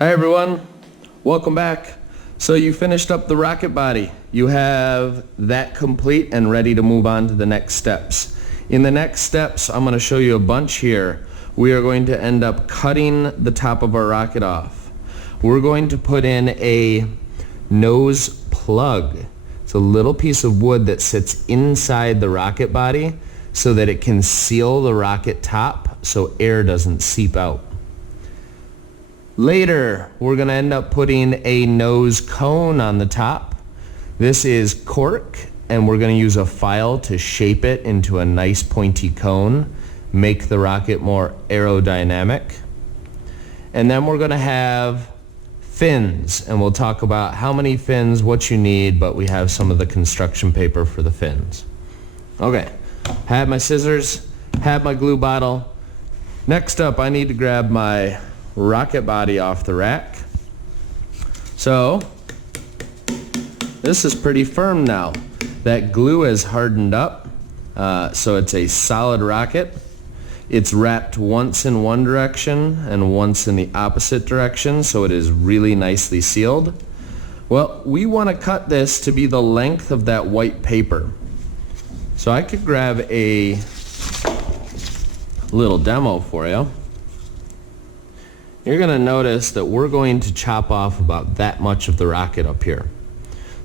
Hi everyone, welcome back. So you finished up the rocket body. You have that complete and ready to move on to the next steps. In the next steps, I'm going to show you a bunch here. We are going to end up cutting the top of our rocket off. We're going to put in a nose plug. It's a little piece of wood that sits inside the rocket body so that it can seal the rocket top so air doesn't seep out. Later, we're going to end up putting a nose cone on the top. This is cork, and we're going to use a file to shape it into a nice pointy cone, make the rocket more aerodynamic. And then we're going to have fins, and we'll talk about how many fins, what you need, but we have some of the construction paper for the fins. Okay, have my scissors, have my glue bottle. Next up, I need to grab my rocket body off the rack. So this is pretty firm now. That glue has hardened up, so it's a solid rocket. It's wrapped once in one direction and once in the opposite direction, so it is really nicely sealed. Well, we want to cut this to be the length of that white paper. So I could grab a little demo for you. You're going to notice that we're going to chop off about that much of the rocket up here.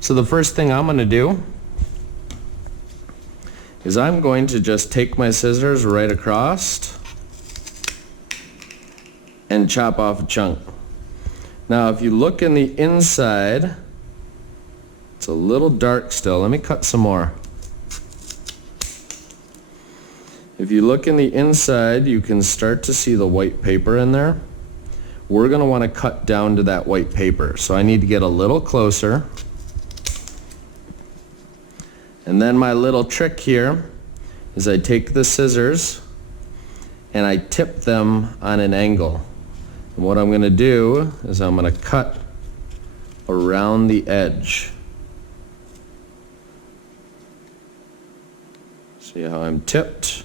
So the first thing I'm going to do is I'm going to just take my scissors right across and chop off a chunk. Now if you look in the inside, it's a little dark still. Let me cut some more. If you look in the inside, you can start to see the white paper in there. We're going to want to cut down to that white paper. So I need to get a little closer. And then my little trick here is I take the scissors and I tip them on an angle. And what I'm going to do is I'm going to cut around the edge. See how I'm tipped?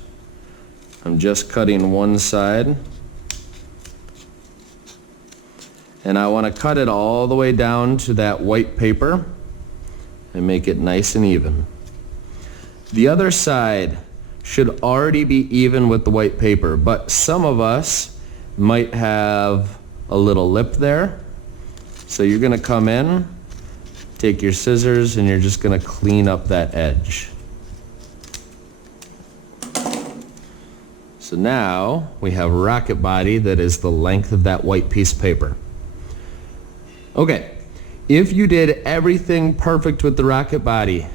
I'm just cutting one side. And I want to cut it all the way down to that white paper and make it nice and even. The other side should already be even with the white paper, but some of us might have a little lip there. So you're going to come in, take your scissors, and you're just going to clean up that edge. So now we have a rocket body that is the length of that white piece of paper. Okay, if you did everything perfect with the rocket body,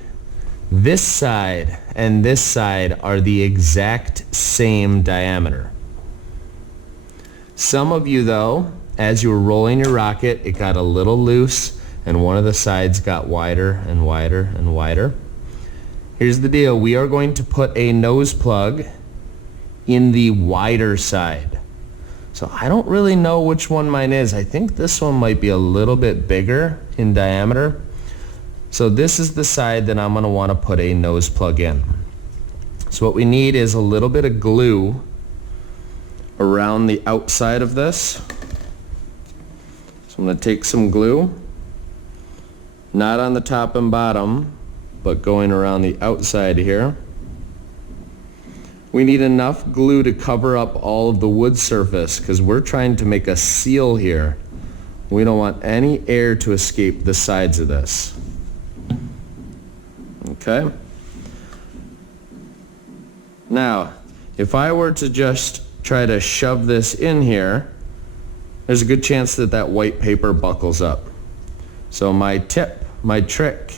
this side and this side are the exact same diameter. Some of you though, as you were rolling your rocket, it got a little loose and one of the sides got wider and wider and wider. Here's the deal, we are going to put a nose plug in the wider side. So I don't really know which one mine is. I think this one might be a little bit bigger in diameter. So this is the side that I'm going to want to put a nose plug in. So what we need is a little bit of glue around the outside of this. So I'm going to take some glue, not on the top and bottom, but going around the outside here. We need enough glue to cover up all of the wood surface because we're trying to make a seal here. We don't want any air to escape the sides of this. Okay? Now, if I were to just try to shove this in here, there's a good chance that that white paper buckles up. So my trick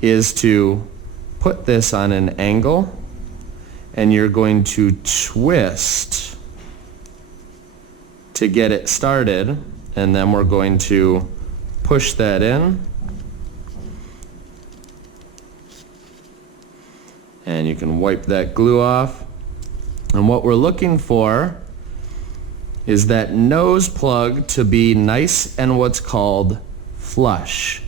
is to put this on an angle, and you're going to twist to get it started, and then we're going to push that in, and you can wipe that glue off. And what we're looking for is that nose plug to be nice and what's called flush.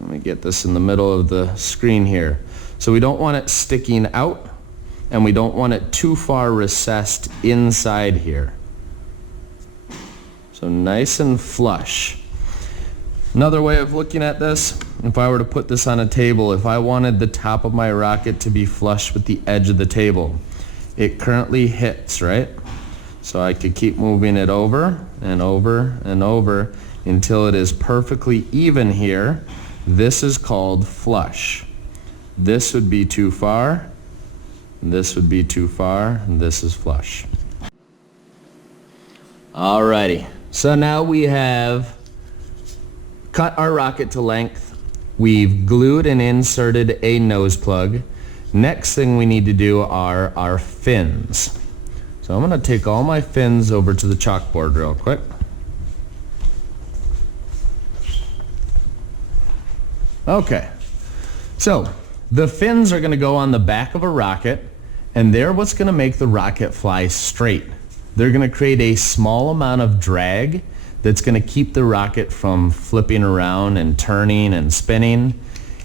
Let me get this in the middle of the screen here. So we don't want it sticking out, and we don't want it too far recessed inside here. So So nice and flush. Another way of looking at this, if I were to put this on a table, if I wanted the top of my rocket to be flush with the edge of the table, it currently hits, right? So I could keep moving it over and over and over until it is perfectly even here. This is called flush. This would be too far, this would be too far, and this is flush. Alrighty, so now we have cut our rocket to length. We've glued and inserted a nose plug. Next thing we need to do are our fins. So I'm going to take all my fins over to the chalkboard real quick. Okay, so the fins are going to go on the back of a rocket, and they're what's going to make the rocket fly straight. They're going to create a small amount of drag that's going to keep the rocket from flipping around and turning and spinning.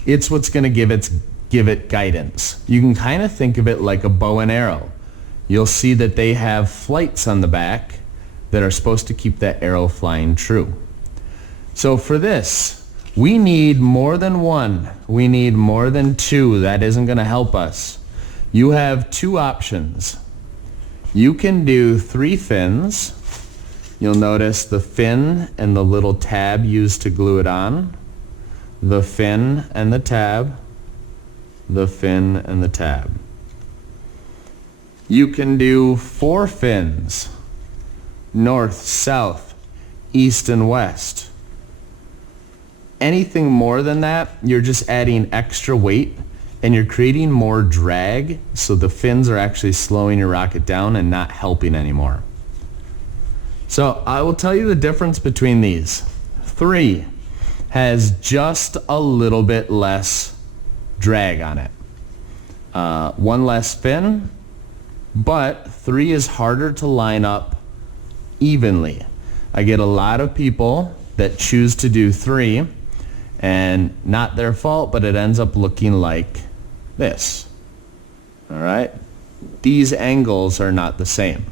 It's what's going to give it guidance. You can kind of think of it like a bow and arrow. You'll see that they have flights on the back that are supposed to keep that arrow flying true. So for this, we need more than one. We need more than two. That isn't going to help us. You have two options. You can do 3 fins. You'll notice the fin and the little tab used to glue it on, the fin and the tab, the fin and the tab. You can do 4 fins, north, south, east, and west. Anything more than that, you're just adding extra weight and you're creating more drag, so the fins are actually slowing your rocket down and not helping anymore. So I will tell you the difference between these. 3 has just a little bit less drag on it. 1 less fin, but 3 is harder to line up evenly. I get a lot of people that choose to do 3, and not their fault, but it ends up looking like this. All right? These angles are not the same.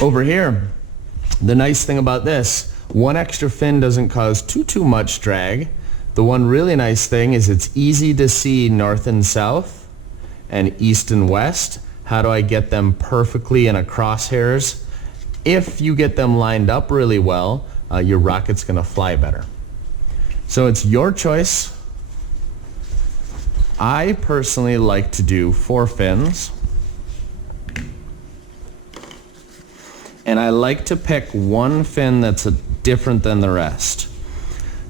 Over here, the nice thing about this, 1 extra fin doesn't cause too much drag. The one really nice thing is it's easy to see north and south and east and west. How do I get them perfectly in a crosshairs? If you get them lined up really well, your rocket's going to fly better. So it's your choice. I personally like to do 4 fins. And I like to pick 1 fin that's different than the rest.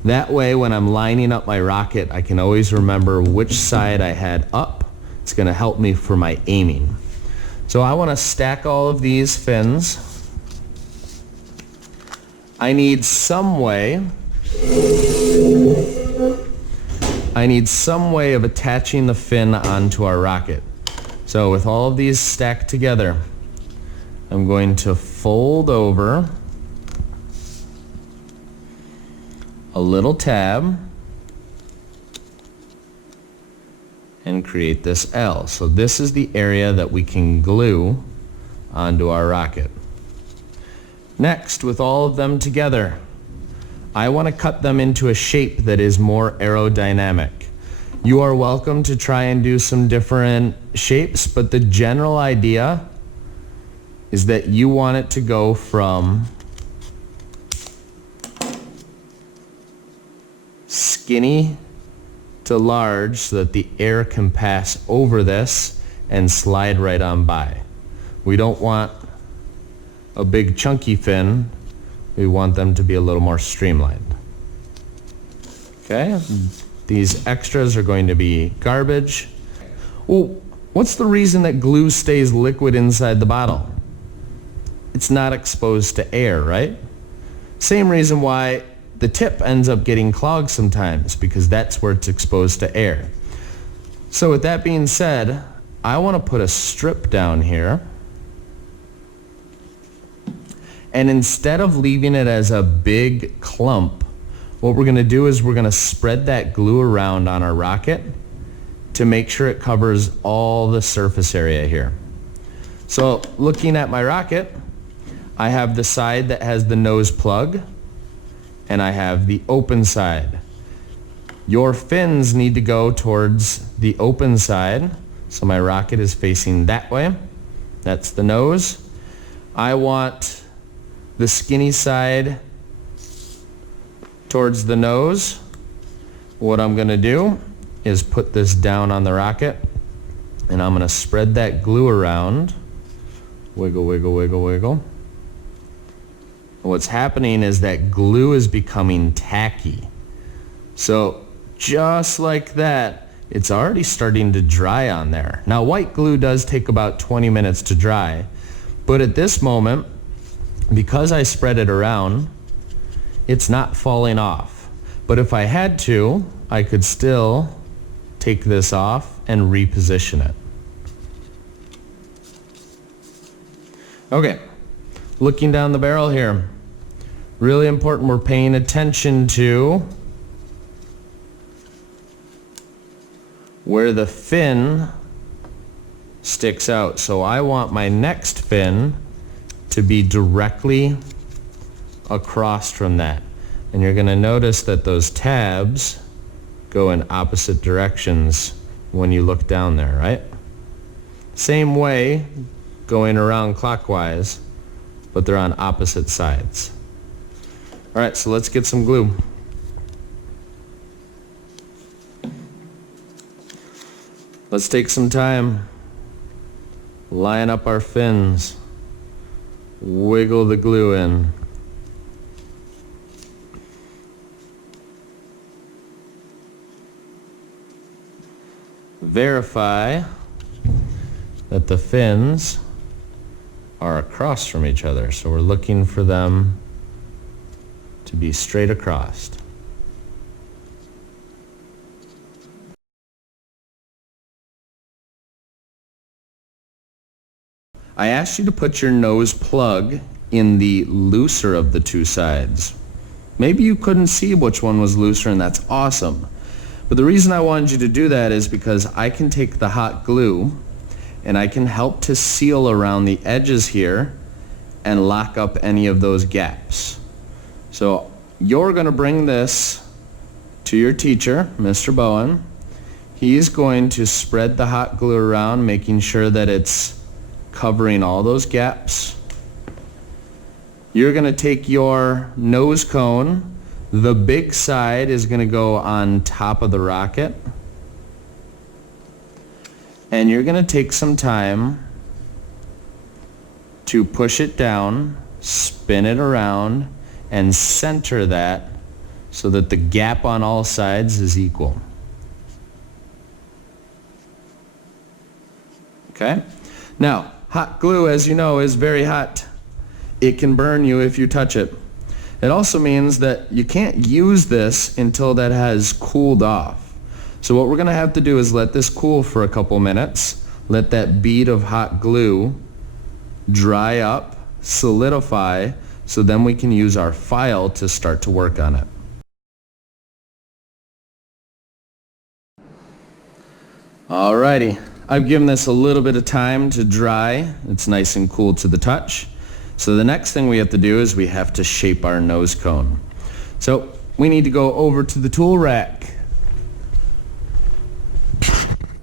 That way, when I'm lining up my rocket, I can always remember which side I had up. It's going to help me for my aiming. So I want to stack all of these fins. I need some way of attaching the fin onto our rocket. So with all of these stacked together, I'm going to fold over a little tab and create this L. So this is the area that we can glue onto our rocket. Next, with all of them together, I want to cut them into a shape that is more aerodynamic. You are welcome to try and do some different shapes, but the general idea is that you want it to go from skinny to large so that the air can pass over this and slide right on by. We don't want a big chunky fin. We want them to be a little more streamlined. Okay, these extras are going to be garbage. Well, what's the reason that glue stays liquid inside the bottle? It's not exposed to air, right? Same reason why the tip ends up getting clogged sometimes, because that's where it's exposed to air. So with that being said, I want to put a strip down here. And instead of leaving it as a big clump, what we're going to do is we're going to spread that glue around on our rocket to make sure it covers all the surface area here. So looking at my rocket, I have the side that has the nose plug, and I have the open side. Your fins need to go towards the open side, so my rocket is facing that way. That's the nose. I want the skinny side towards the nose. What I'm going to do is put this down on the rocket, and I'm going to spread that glue around. Wiggle, wiggle, wiggle, wiggle. What's happening is that glue is becoming tacky. So just like that, it's already starting to dry on there. Now, white glue does take about 20 minutes to dry, but at this moment, because I spread it around, it's not falling off. But if I had to, I could still take this off and reposition it. Okay, looking down the barrel here. Really important, we're paying attention to where the fin sticks out. So I want my next fin to be directly across from that. And you're going to notice that those tabs go in opposite directions when you look down there, right? Same way going around clockwise, but they're on opposite sides. All right, so let's get some glue. Let's take some time, line up our fins, wiggle the glue in. Verify that the fins are across from each other. So we're looking for them to be straight across. I asked you to put your nose plug in the looser of the two sides. Maybe you couldn't see which one was looser, and that's awesome. But the reason I wanted you to do that is because I can take the hot glue and I can help to seal around the edges here and lock up any of those gaps. So you're going to bring this to your teacher, Mr. Bowen. He's going to spread the hot glue around, making sure that it's covering all those gaps. You're going to take your nose cone. The big side is going to go on top of the rocket. And you're going to take some time to push it down, spin it around, and center that so that the gap on all sides is equal. Okay? Now, hot glue, as you know, is very hot. It can burn you if you touch it. It also means that you can't use this until that has cooled off. So what we're going to have to do is let this cool for a couple minutes, let that bead of hot glue dry up, solidify, so then we can use our file to start to work on it. Alrighty, I've given this a little bit of time to dry. It's nice and cool to the touch. So the next thing we have to do is we have to shape our nose cone. So we need to go over to the tool rack.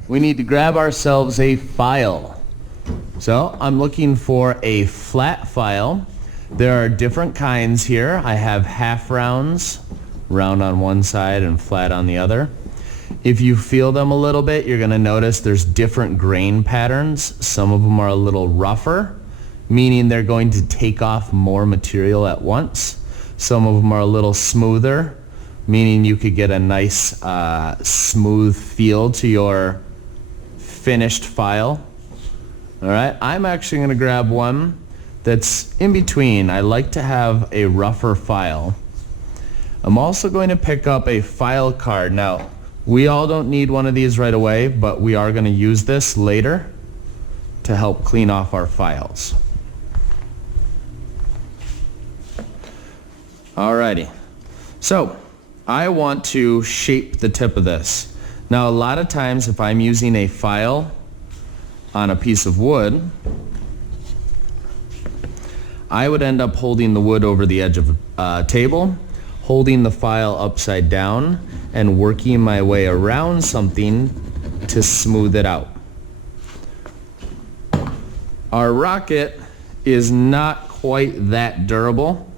We need to grab ourselves a file. So I'm looking for a flat file. There are different kinds here. I have half rounds, round on one side and flat on the other. If you feel them a little bit, you're going to notice there's different grain patterns. Some of them are a little rougher, meaning they're going to take off more material at once. Some of them are a little smoother, meaning you could get a nice smooth feel to your finished file. All right, I'm actually going to grab one that's in between. I like to have a rougher file. I'm also going to pick up a file card. Now, we all don't need one of these right away, but we are going to use this later to help clean off our files. Alrighty, so I want to shape the tip of this. Now, a lot of times if I'm using a file on a piece of wood, I would end up holding the wood over the edge of a table, holding the file upside down, and working my way around something to smooth it out. Our rocket is not quite that durable,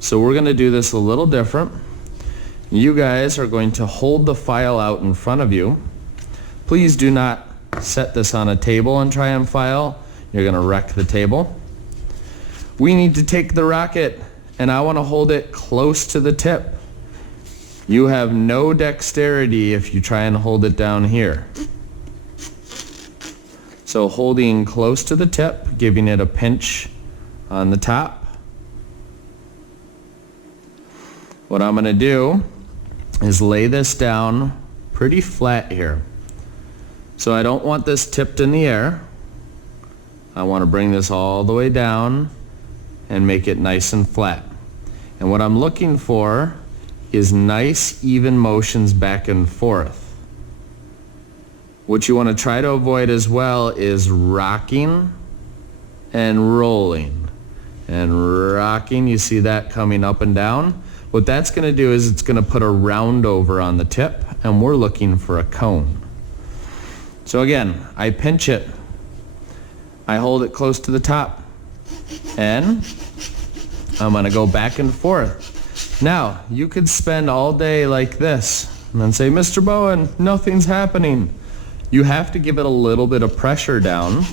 so we're going to do this a little different. You guys are going to hold the file out in front of you. Please do not set this on a table and try and file. You're going to wreck the table. We need to take the rocket, and I want to hold it close to the tip. You have no dexterity if you try and hold it down here. So holding close to the tip, giving it a pinch on the top. What I'm going to do is lay this down pretty flat here. So I don't want this tipped in the air. I want to bring this all the way down and make it nice and flat. And what I'm looking for is nice, even motions back and forth. What you want to try to avoid as well is rocking and rolling. And rocking, you see that coming up and down? What that's going to do is it's going to put a round over on the tip, and we're looking for a cone. So again, I pinch it, I hold it close to the top, and I'm going to go back and forth. Now, you could spend all day like this and then say, Mr. Bowen, nothing's happening. You have to give it a little bit of pressure down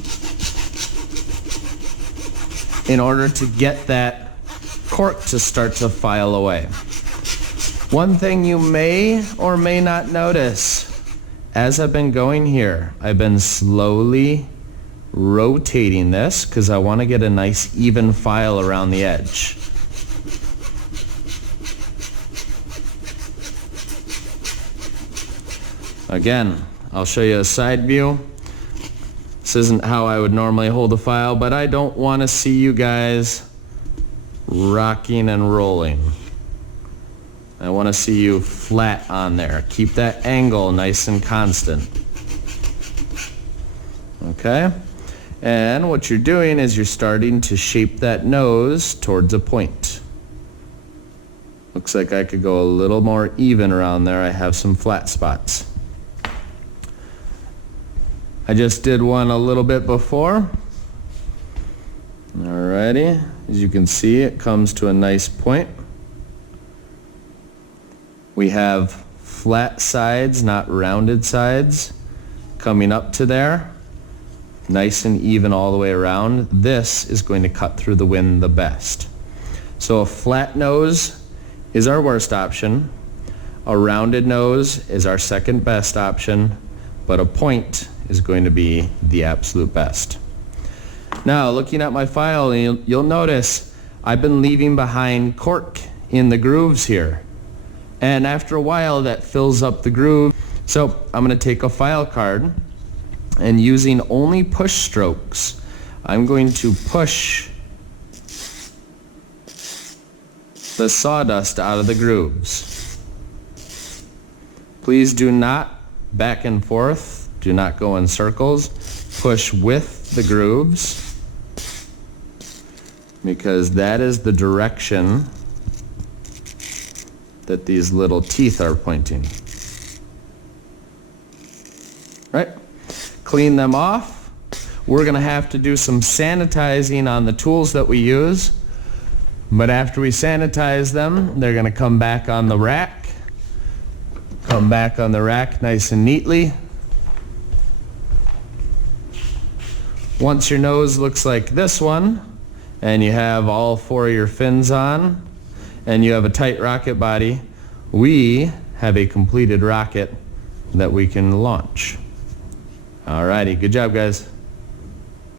in order to get that cork to start to file away. One thing you may or may not notice, as I've been going here, I've been slowly rotating this because I want to get a nice even file around the edge. Again, I'll show you a side view. This isn't how I would normally hold a file, but I don't want to see you guys rocking and rolling. I want to see you flat on there. Keep that angle nice and constant. Okay? And what you're doing is you're starting to shape that nose towards a point. Looks like I could go a little more even around there. I have some flat spots. I just did one a little bit before. Alrighty, as you can see, it comes to a nice point. We have flat sides, not rounded sides, coming up to there. Nice and even all the way around. This is going to cut through the wind the best. So a flat nose is our worst option. A rounded nose is our second best option, but a point is going to be the absolute best. Now, looking at my file, you'll notice I've been leaving behind cork in the grooves here. And after a while, that fills up the groove. So I'm going to take a file card, and using only push strokes, I'm going to push the sawdust out of the grooves. Please do not back and forth. Do not go in circles. Push with the grooves, because that is the direction that these little teeth are pointing. Right? Clean them off. We're going to have to do some sanitizing on the tools that we use, but after we sanitize them, they're going to come back on the rack. Come back on the rack nice and neatly. Once your nose looks like this one, and you have all four of your fins on, and you have a tight rocket body, we have a completed rocket that we can launch. Alrighty, good job guys.